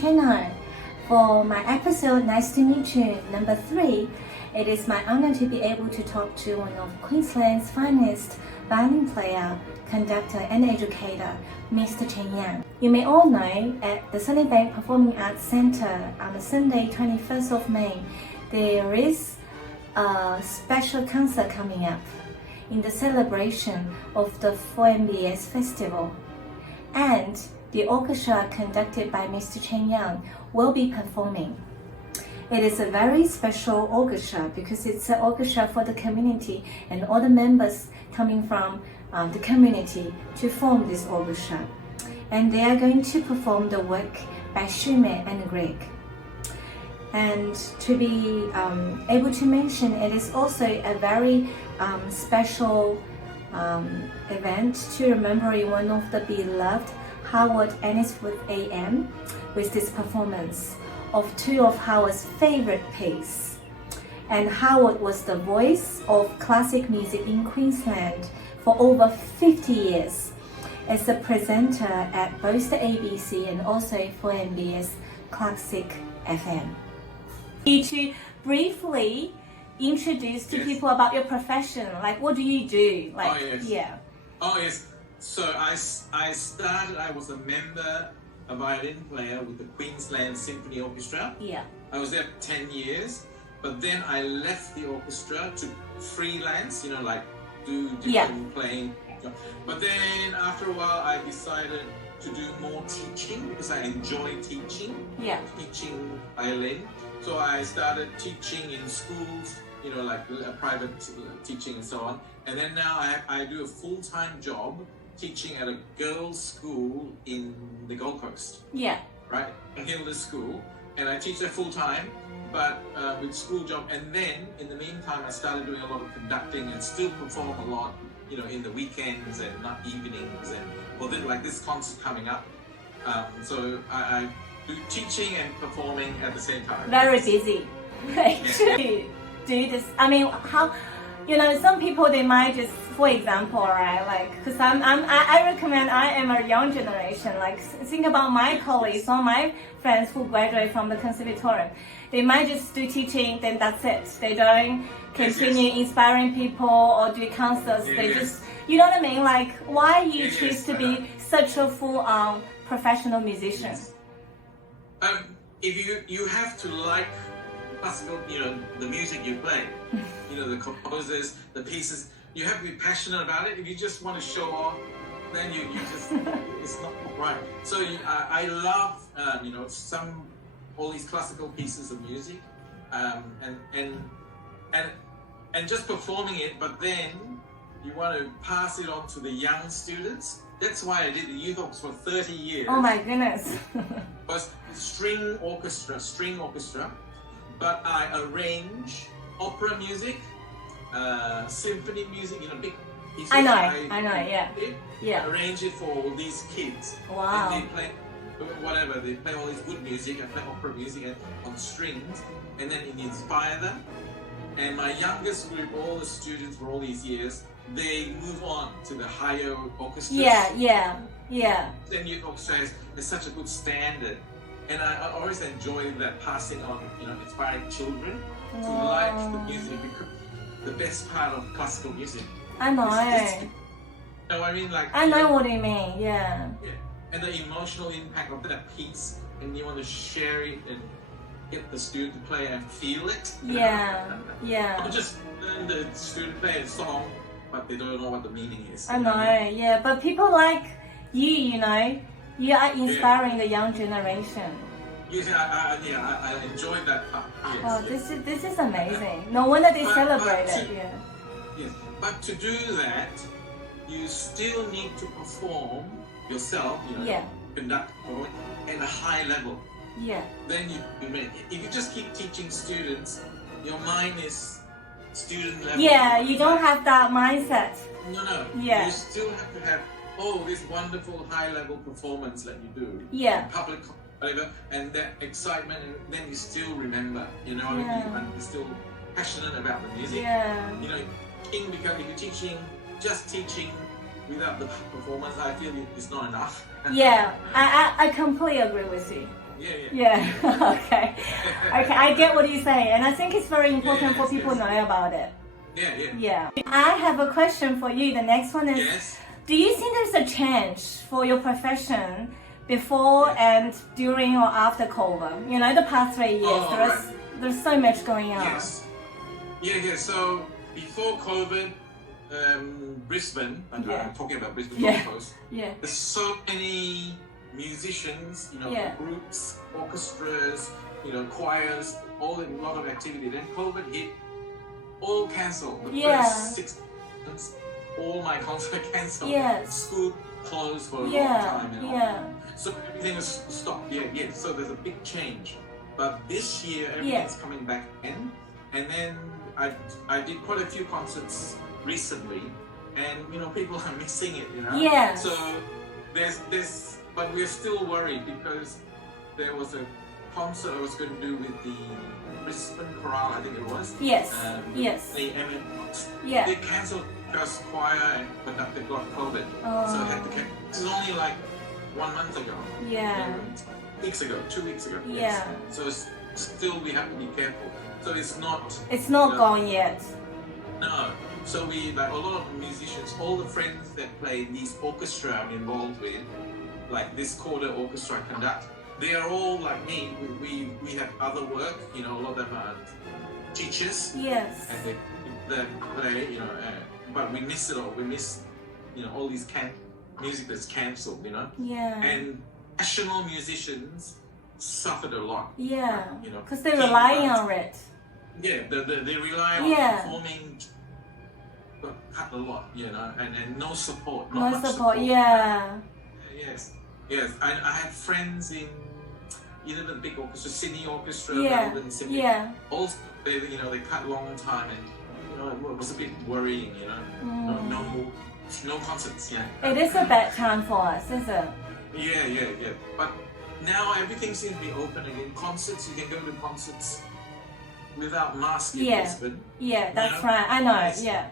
Chen Yang. For my episode Nice to Meet You number 3, it is my honor to be able to talk to one of Queensland's finest violin player, conductor and educator, Mr. Chen Yang. You may all know at the SunPAC Performing Arts Centre on the Sunday 21st of May, there is a special concert coming up in the celebration of the 4MBS festival. And the orchestra conducted by Mr. Chen Yang will be performing. It is a very special orchestra because it's an orchestra for the community and all the members coming from the community to form this orchestra. And they are going to perform the work by Schumann and Grieg. And to be able to mention, it is also a very special event to remembering one of the beloved Howard Enniswood AM with this performance of two of Howard's favorite pieces. And Howard was the voice of classic music in Queensland for over 50 years as a presenter at both the ABC and also for MBS Classic FM. To briefly introduce to people about your profession, like what do you do? Like, Oh yes. So I started, I was a member, a violin player with the Queensland Symphony Orchestra. Yeah. I was there 10 years, but then I left the orchestra to freelance, like do different playing. But then after a while I decided to do more teaching because I enjoy teaching. Yeah. Teaching violin. So I started teaching in schools, like private teaching and so on. And then now I do a full-time job teaching at a girls' school in the Gold Coast. Yeah. Right? Hilda School. And I teach there full-time, but with school job. And then, in the meantime, I started doing a lot of conducting and still perform a lot, in the weekends and not evenings. And like this concert coming up. So I do teaching and performing at the same time. Very busy. Do this. I mean, how, some people, they might just, for example, right, like, because I recommend, I am a young generation, like, think about my colleagues or my friends who graduate from the conservatorium. They might just do teaching, then that's it. They don't continue inspiring people or do concerts. They just, you know what I mean? Like, why you choose to be such a full-on professional musician? If you have to like classical, the music you play, the composers, the pieces, you have to be passionate about it. If you just want to show off, then you just, it's not right. So I love, all these classical pieces of music, and just performing it, but then you want to pass it on to the young students. That's why I did the youth orchestra for 30 years. Oh my goodness. Was string orchestra, but I arrange opera music, symphony music, big pieces. I know, yeah. I arrange it for all these kids. Wow. And they play whatever, they play all this good music, I play opera music on strings, and then it inspires them. And my youngest group, all the students for all these years, they move on to the higher orchestras. Yeah. Then youth orchestra is such a good standard. And I always enjoy that passing on, inspiring children to like the music, because the best part of classical music. I know. I mean, like, I know what you mean, yeah. And the emotional impact of that piece, and you want to share it and get the student to play and feel it. Yeah. Not just learn the student play a song, but they don't know what the meaning is. I know, yeah. But people like you, you are inspiring the young generation. Yes, I enjoyed that part. Yes, oh, this is amazing. No wonder they celebrate it. Yes, but to do that, you still need to perform yourself. Conduct at a high level. Yeah. Then if you just keep teaching students, your mind is student level. Yeah, you don't have that mindset. No. Yeah. You still have to have this wonderful high level performance that you do. Yeah. Public, whatever, and that excitement, and then you still remember. And you're still passionate about the music. Yeah. Because if you're just teaching without the performance, I feel it's not enough. Yeah, I completely agree with you. Yeah. Okay. Okay, I get what you say, and I think it's very important for people to know about it. Yeah. I have a question for you. The next one is, Yes. do you think there's a change for your profession before and during or after COVID? You know, the past 3 years, there's so much going on. Yes. Yeah. So before COVID, Brisbane, I'm talking about Brisbane Gold Coast. Yeah. There's so many musicians, groups, orchestras, choirs, a lot of activity. Then COVID hit, all cancelled. The first 6 months, all my concerts cancelled. Yes. School closed for a long time. Yeah. So everything was stopped. Yeah. So there's a big change. But this year, everything's coming back in. And then I did quite a few concerts recently, and people are missing it. Yeah. So there's, but we're still worried because there was a concert I was going to do with the Brisbane Chorale, I think it was. Yes. Yes. The Emmett. Yeah. They cancelled because choir and conductor got COVID, so I had to cancel. This is only like 1 month ago. Yeah. 2 weeks ago. Yeah. Yes. So still we have to be careful. So it's not. It's not gone yet. No. So we, like a lot of musicians, all the friends that play these orchestra I'm involved with, like this quarter orchestra I conduct, they are all like me. We have other work. A lot of them are teachers. Yes. And they play. But we miss it all. We miss, all these music that's cancelled. Yeah. And national musicians suffered a lot. Yeah. Because they're relying on it. Yeah. They rely on performing. But cut a lot, and no support. No support. Yeah. Yes. I had friends in either the big orchestra, Sydney Orchestra, Yeah. Melbourne, Sydney. Yeah. Also, they cut long time, and it was a bit worrying. No concerts. Yeah. It is a bad time for us, isn't it? Yeah. But now everything seems to be open again. Concerts, you can go to concerts without masks in Brisbane. Yeah, that's right. I know. Yeah.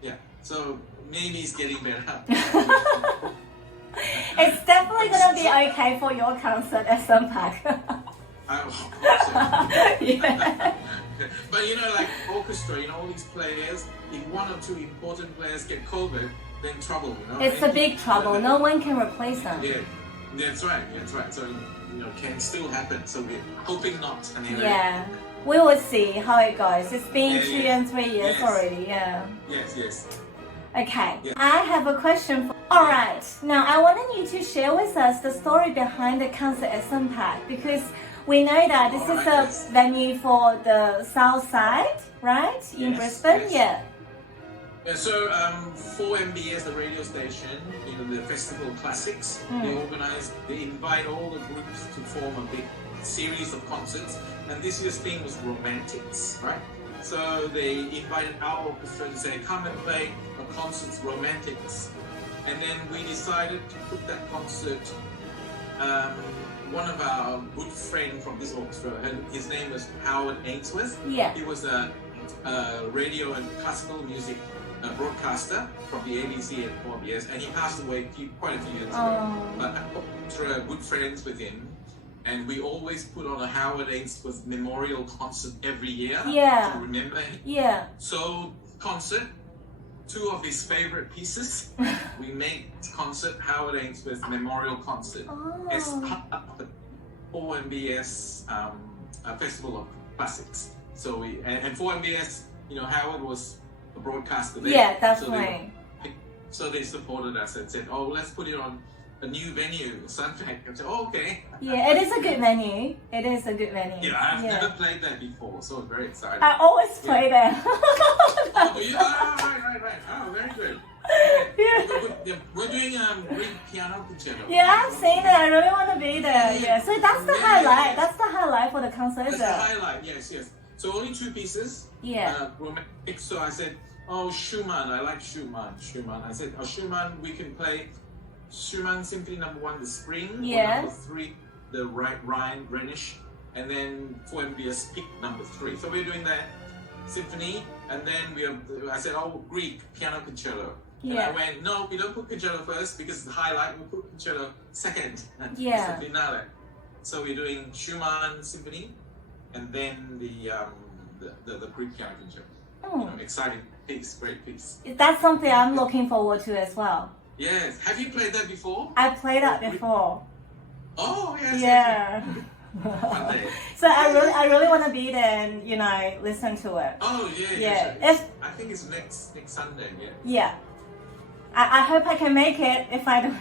Yeah. So maybe it's getting better. It's definitely gonna be okay for your concert at SunPAC. I hope so. Yeah. But like orchestra, all these players, if 1 or 2 important players get COVID, then trouble. It's a big trouble. No one can replace them. Yeah, that's right. So can still happen. So we're hoping not. Yeah. We will see how it goes. It's been 2 and 3 years already, yeah. Yes. Okay, I have a question. Alright, now I wanted you to share with us the story behind the concert at SunPAC, because we know that this is a venue for the South Side, right? In Brisbane, Yeah, so 4MBS, the radio station, the Festival Classics, they invite all the groups to form a big series of concerts, and this year's theme was Romantics, right? So they invited our orchestra to say, come and play a concert, Romantics. And then we decided to put that concert, one of our good friends from this orchestra, his name was Howard Ainsworth. Yeah. He was a radio and classical music broadcaster from the ABC and 4BS, and he passed away quite a few years ago. But we're good friends with him, and we always put on a Howard Ainsworth memorial concert every year to remember him. Yeah. So concert, 2 of his favorite pieces, we made concert Howard Ainsworth memorial concert as part of the 4MBS Festival of Classics. So and 4MBS, Howard was a broadcaster there. Yeah, that's right. So they supported us and said, "Oh, let's put it on a new venue, SunPAC." I said, "Oh, okay." Yeah, it is a good venue. Yeah, I've never played that before, so I'm very excited. I always play there. Oh, right. Oh, very good. Okay. We're doing Greek piano concerto. Yeah, I've seen it. I really want to be there. Yeah, so that's the highlight. That's the highlight for the concert. That's the highlight. Yes. So only 2 pieces. Yeah. Romantic. So I said, "Oh, Schumann. I like Schumann. I said, "Oh, Schumann. We can play Schumann Symphony No. 1, the Spring. Yeah. Or No. 3, the Rhine Rhenish, and then 4MBS pick No. 3. So we're doing that symphony, and then I said, "Oh, Greek piano concerto." And I went, no, we don't put concerto first because the highlight, we put concerto second. Yeah. It's the finale. So we're doing Schumann Symphony and then the Greek piano concerto. Exciting piece, great piece. That's something I'm looking forward to as well. Yes. Have you played that before? I played that before. Oh, yes. Yeah. One day. So I really want to be there and listen to it. Oh yeah. Yeah. I think it's next Sunday. Yeah. Yeah. I hope I can make it if I don't.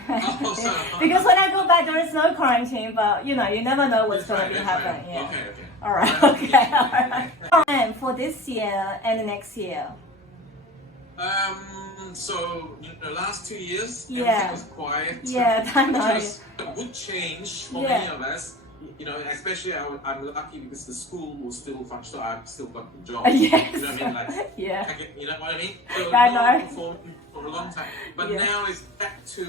Because when I go back, there is no quarantine. But you never know what's going to happen. Right. Yeah. Okay. All right. Okay. All right. And for this year and the next year. So last 2 years, Yeah. everything was quiet. Yeah, I know. It was a good change for many of us. Especially I'm lucky because the school was still functional. I've still got the job. Yes. You know what I mean? Like, Yeah. you know what I mean? So I know. performing for a long time. But Yeah. now it's back to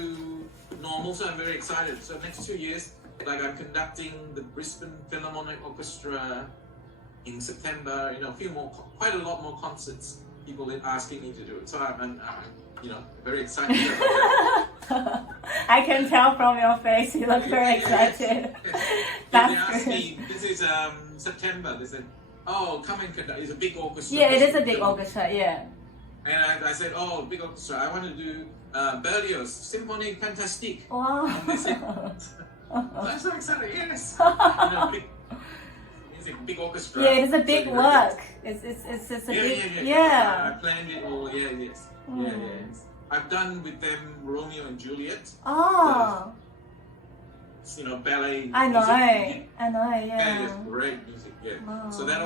normal, so I'm very excited. So next 2 years, like I'm conducting the Brisbane Philharmonic Orchestra in September. Quite a lot more concerts. People asking me to do it. So I'm very excited about that. I can tell from your face you look very excited. They asked me, this is September, they said, oh, come and conduct. It's a big orchestra. Yeah, it is a big orchestra, yeah. And I said, oh, big orchestra. I want to do Berlioz, Symphonie Fantastique. Wow. And they said, I'm so excited, yes. Big orchestra. Yeah, it's a big work. It's a big, yeah. I planned it all, yes. Yeah. I've done with them Romeo and Juliet. Oh. Ballet. I know, music. yeah. That is great music, yeah. Wow. So that I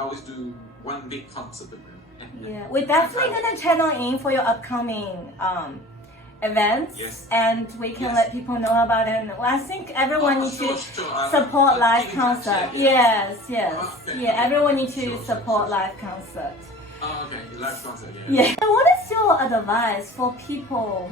always do one big concert with them. Yeah, we're definitely gonna channel in for your upcoming events, Yes. and we can let people know about it. And I think everyone needs to Sure. support I'll live keep in touch, concert. yeah. Yes. Okay. Yeah, everyone needs to Sure. support live concert. Oh, okay. Live concert, yeah. Yeah. So what is your advice for people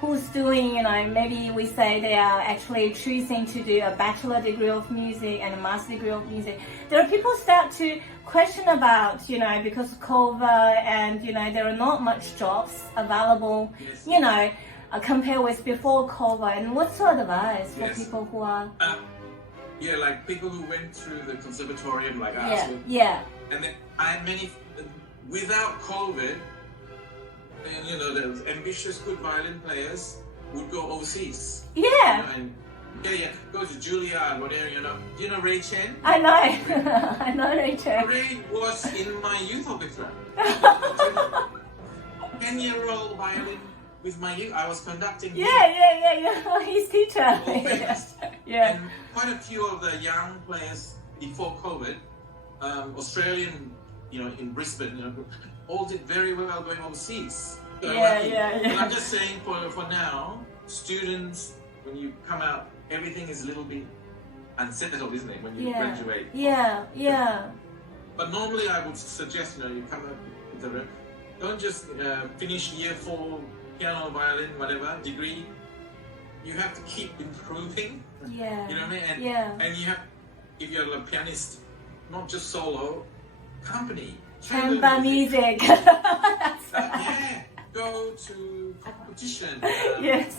who's doing, maybe we say they are actually choosing to do a bachelor degree of music and a master degree of music? There are people start to question about, because of COVID and, there are not much jobs available, Yes. Compared with before COVID. And what's your advice for people who are... Like people who went through the conservatorium like us. Yeah. And then without COVID, the ambitious good violin players would go overseas. Yeah. Go to Juilliard, whatever, Do you know Ray Chen? I know. I know Ray Chen. Ray was in my youth orchestra. 10-year-old violin with my youth. I was conducting. Yeah. He's teacher. Yeah. And quite a few of the young players before COVID, Australian, in Brisbane, all did very well going overseas. Yeah. I'm just saying for now, students, when you come out, everything is a little bit unsettled, isn't it, when you graduate? Yeah. But normally I would suggest, you come out with don't just finish year 4 piano, violin, whatever degree. You have to keep improving. Yeah. You know what I mean? And you have, if you're a pianist, not just solo, company. Chamber music. Go to competition. Yes.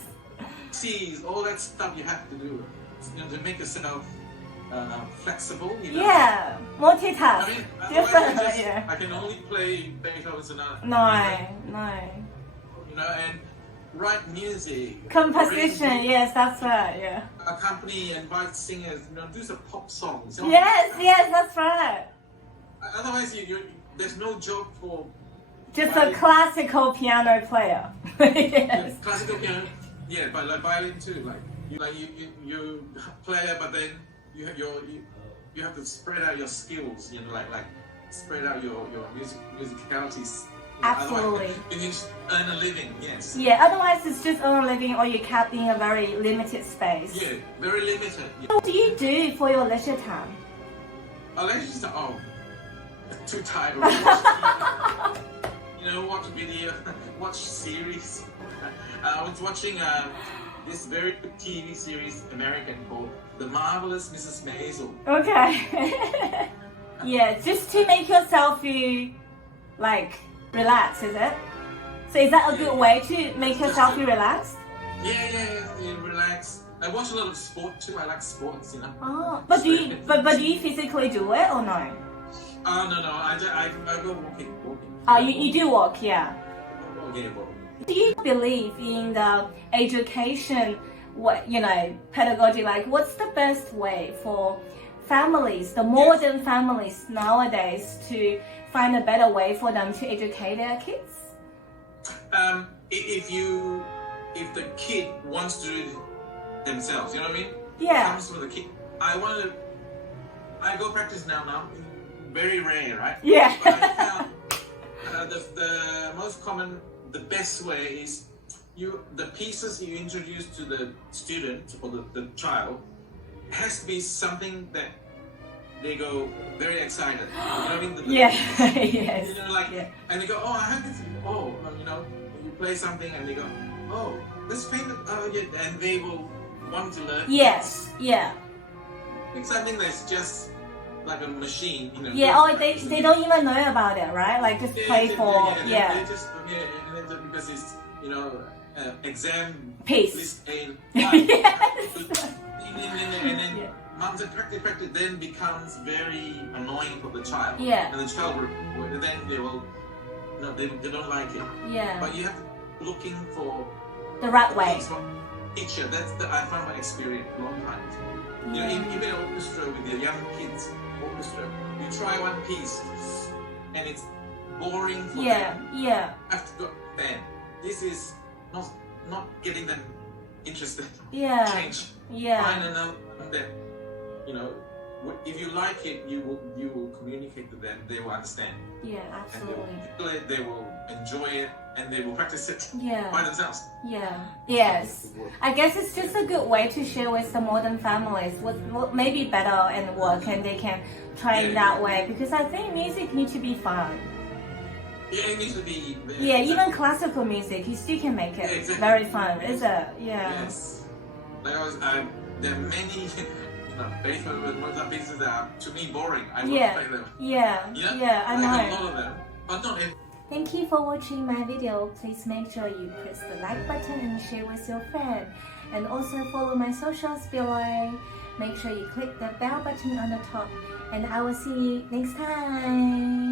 Sees all that stuff you have to do, to make yourself flexible. Yeah, multitask. Different. I can only play Beethoven Sonata. No. And write music. Composition. Yes, that's right. Yeah. Accompany and invite singers. Do some pop songs. Yes, that's right. Otherwise, there's no job for. Just a classical piano player. Yes. Classical piano. Yeah, but like violin too. You play, but then you have to spread out your skills. Like spread out your musicalities. Absolutely. You need to earn a living. Yes. Yeah. Otherwise, it's just earn a living, or you're kept in a very limited space. Yeah, very limited. Yeah. What do you do for your leisure time? Leisure time. Too tired. Watch video, watch series. I was watching this very good TV series, American, called The Marvelous Mrs. Maisel. Okay. Yeah, just to make yourself feel relax, is it? So is that a good way to make yourself feel relaxed? Yeah, relax. I watch a lot of sport too. I like sports, you know. Oh, but do you physically do it or no? Oh no, I go walking. Oh, you do walk, yeah. Walking. Do you believe in the education, pedagogy? Like, what's the best way for families, the modern families nowadays, to find a better way for them to educate their kids? If the kid wants to do it themselves, you know what I mean? Yeah. It comes from the kid. I go practice now. Very rare, right? Yeah. But I found the most common, the best way is the pieces you introduce to the student or the child has to be something that they go very excited. You know what I mean? Yes. You know, and they go, oh, I have this. Oh, you know, you play something and they go, oh, this famous. Oh, yeah, and they will want to learn. Yes. Yeah. It's something that's just like a machine, you know. Yeah. Oh, they don't even know about it, right? Like just play for They just and then because it's exam Peace. list A. Yes. And then months of practice then becomes very annoying for the child. Yeah. And the child will then they will they don't like it. Yeah. But you have to be looking for The right way. Teacher. I found my experience a long time. You know, even an orchestra with the young kids orchestra, you try one piece and it's boring for them. Yeah. I have to go then. This is not getting them interested. Yeah. Change. Yeah. Find another one that, you know, if you like it, you will communicate to them. They will understand. Yeah, absolutely. And they will feel it. They will enjoy it, and they will practice it by themselves. Yeah. Yes. I guess it's just a good way to share with the modern families what may be better and work, and they can try it that way. Because I think music needs to be fun. Yeah, it needs to be. Even classical music, you still can make it very fun, is it? Yeah. Yes. Like there are many. Basement with Mozart pieces that are to me boring. I won't play them. Yeah, I know. A lot of them, but not every. Thank you for watching my video. Please make sure you press the like button and share with your friend. And also follow my socials below. Make sure you click the bell button on the top. And I will see you next time.